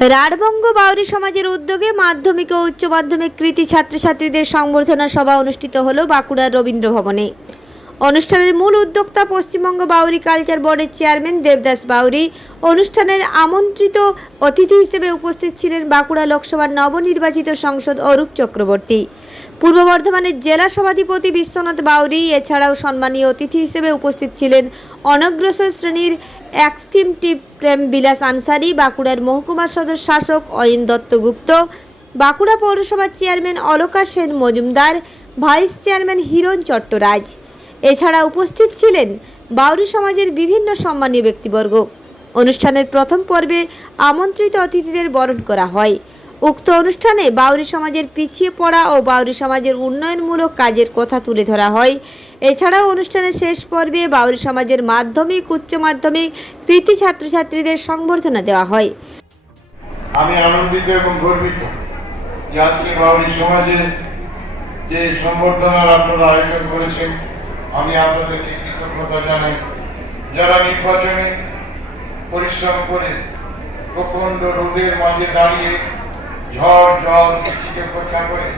রাঢ়বঙ্গ বাউরি সমাজের উদ্যোগে মাধ্যমিক ও উচ্চ মাধ্যমিক কৃতি ছাত্রছাত্রীদের সংবর্ধনা সভা অনুষ্ঠিত হল বাঁকুড়ার রবীন্দ্র ভবনে। অনুষ্ঠানের মূল উদ্যোক্তা পশ্চিমবঙ্গ বাউরি কালচার বোর্ডের চেয়ারম্যান দেবদাস বাউরি, অনুষ্ঠানের আমন্ত্রিত অতিথি হিসেবে উপস্থিত ছিলেন বাঁকুড়া লোকসভার নবনির্বাচিত সংসদ অরূপ চক্রবর্তী। পূর্ব বর্ধমানের জেলা সভাধিপতি বিশ্বনাথ বাউরি, এছাড়াও সম্মানীয় অতিথি হিসেবে উপস্থিত ছিলেন অনগ্রসর শ্রেণির এক্সট্রিম টিপ প্রেম বিলাস আনসারি, বাঁকুড়ার মহকুমা সদর শাসক অয়ন দত্তগুপ্ত, বাঁকুড়া পৌরসভার chairman Alaka Sen Majumdar, vice chairman Hiran Chattaraj. এছাড়া উপস্থিত ছিলেন বাউরি সমাজের বিভিন্ন সম্মানীয় ব্যক্তিবর্গ। অনুষ্ঠানের প্রথম পর্বে আমন্ত্রিত অতিথিদের বরণ করা হয়। উক্ত অনুষ্ঠানে বাউরি সমাজের পিছিয়ে পড়া ও বাউরি সমাজের উন্নয়নমূলক কাজের কথা তুলে ধরা হয়। এছাড়াও অনুষ্ঠানের শেষ পর্বে বাউরি সমাজের মাধ্যমিক, উচ্চ মাধ্যমিক, কৃতি ছাত্রছাত্রীদের সংবর্ধনা দেওয়া হয়। আমি আনন্দিত এবং গর্বিত যে আজকে বাউরি সমাজে যে সম্বর্ধনার আপনারা আয়োজন করেছেন, আমি আপনাদেরকে কৃতজ্ঞতা জানাই। যারা নির্বাচনে পরিশ্রম করে প্রচণ্ড রোদের মাঝে দাঁড়িয়ে ঝড় জল বৃষ্টিকে উপেক্ষা করে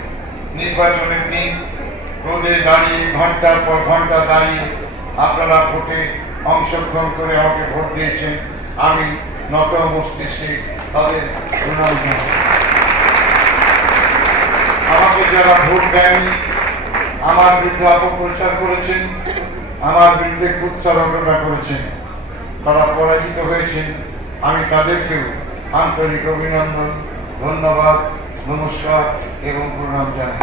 নির্বাচনের দিন, রোদে দাঁড়িয়ে, ঘণ্টার পর ঘণ্টা দাঁড়িয়ে আপনারা ভোটে অংশগ্রহণ করে আমাকে ভোট দিয়েছেন। আমি নত মস্তিষ্কে তাদের আমাকে যারা ভোট দেয়নি, আমার বিরুদ্ধে অপপ্রচার করেছেন, আমার বিরুদ্ধে কুৎসা রচনা করেছেন। তারা পরাজিত হয়েছেন। আমি তাদেরকেও আন্তরিক অভিনন্দন ধন্যবাদ, নমস্কার এবং প্রণাম জানাই।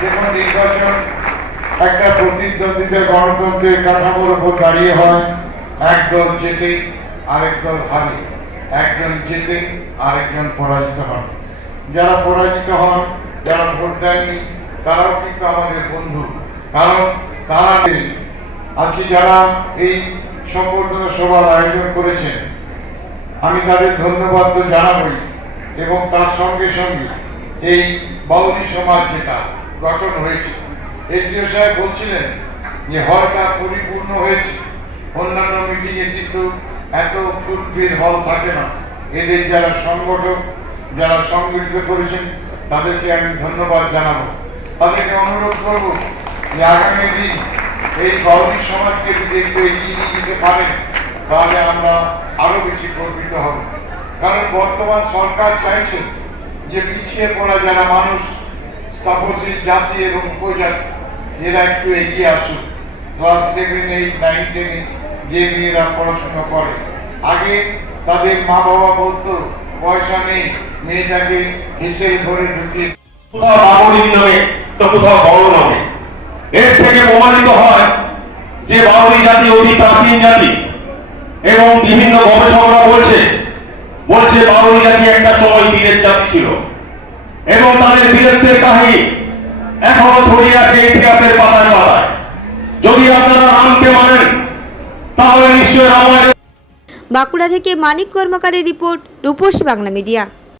দেখুন, নির্বাচন একটা গণতন্ত্রের কাঠামোর উপর দাঁড়িয়ে হয়। একদল জেতে, আরেক দল হারে। একজন জেতে আরেকজন পরাজিত হন যারা পরাজিত হন, যারা ভোট দেননি, তারাও কিন্তু আমাদের বন্ধু। কারণ তারা আজকে যারা এই সম্বর্ধনা সভার আয়োজন করেছেন আমি তাদের ধন্যবাদ তো জানাবই, এবং তার সঙ্গে সঙ্গে এই বাউলি সমাজ যেটা গঠন হয়েছে, এসডিও সাহেব বলছিলেন যে হলটা পরিপূর্ণ হয়েছে, অন্যান্য মিটিংয়ে কিন্তু এত ফুলফিল হল থাকে না। এদের যারা সংগঠক, যারা সংগঠিত করেছেন, তাদেরকে আমি ধন্যবাদ জানাব। তাদেরকে অনুরোধ করব যে আগামী দিন এই বাউলি সমাজকে যদি একটু এগিয়ে নিয়ে যেতে পারেন তাহলে আমরা আরও বেশি গর্বিত হব। কারণ বর্তমান সরকার চাইছে যে পিছিয়ে পড়া যারা মানুষ, তপশিল জাতি এবং উপজাতি, এরা একটু এগিয়ে আসুক। ক্লাস সেভেন এইট নাইন টেনে যে মেয়েরা পড়াশোনা করে, আগে তাদের মা বাবা বলতো, পয়সা নেই, মেয়েটাকে হিসেবে ধরে ঢুকিয়ে কোথাও বাবরির নামে তো কোথাও বড় নামে। এর থেকে প্রমাণিত হয় যে বাউরি জাতি অতি প্রাচীন জাতি। এবং বিভিন্ন গবেষকরা বলছে বলছে বাউল জাতি একটা সময় বীরের জাতি ছিল। এবং তাদের বীরত্বের কাহিনী এখনও ছড়িয়ে আছে ইতিহাসের পাতায় পাতায়। যদি আপনারা রামকে মানেন তাহলে নিশ্চয়ই রামায়ণ বাঁকুড়া থেকে মানিক কর্মকারের রিপোর্ট রূপসী বাংলা মিডিয়া।